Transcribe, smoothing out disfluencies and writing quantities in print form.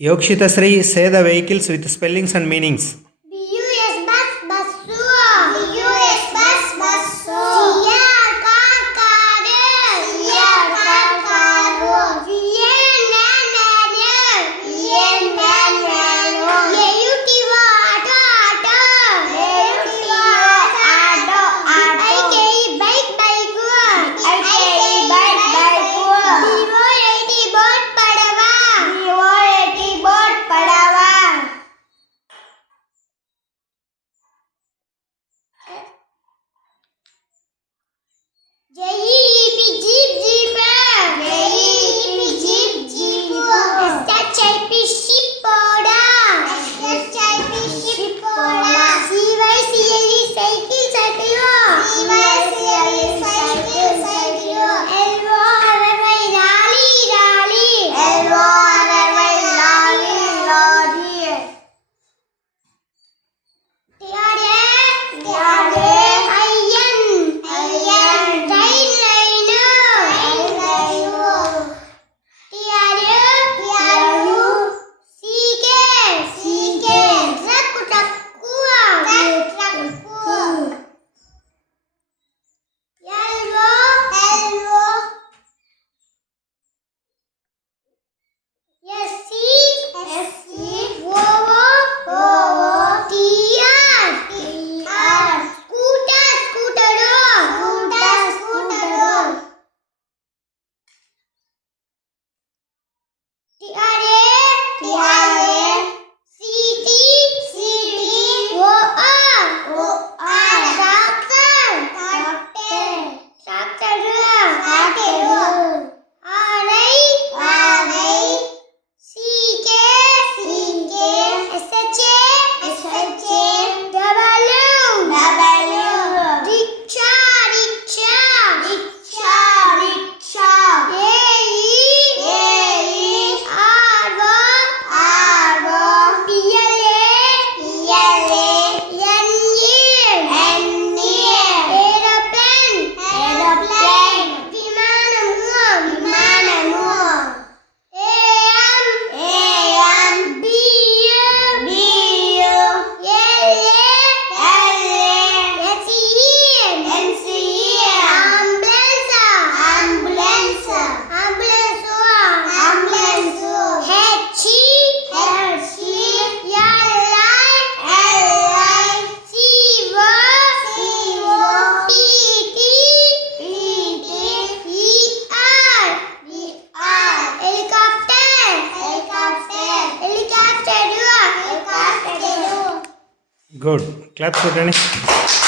Yokshita Sri, say the vehicles with spellings and meanings. BUS bus bussu. BUS bus bussu. CR car car. CR car car. VN van. VN van. AUT auto auto. AUT auto auto. IKE bike bike. IKE bike bike. BO80 boat padava. BO80 boat padava. JEP jeep jeep. JEP jeep jeep. SHIP ship oda. SHIP ship oda. CYCLE cycle cycle. CYCLE cycle cycle. LORY rally rally. LORY rally rally. Good. Claps for Dennis.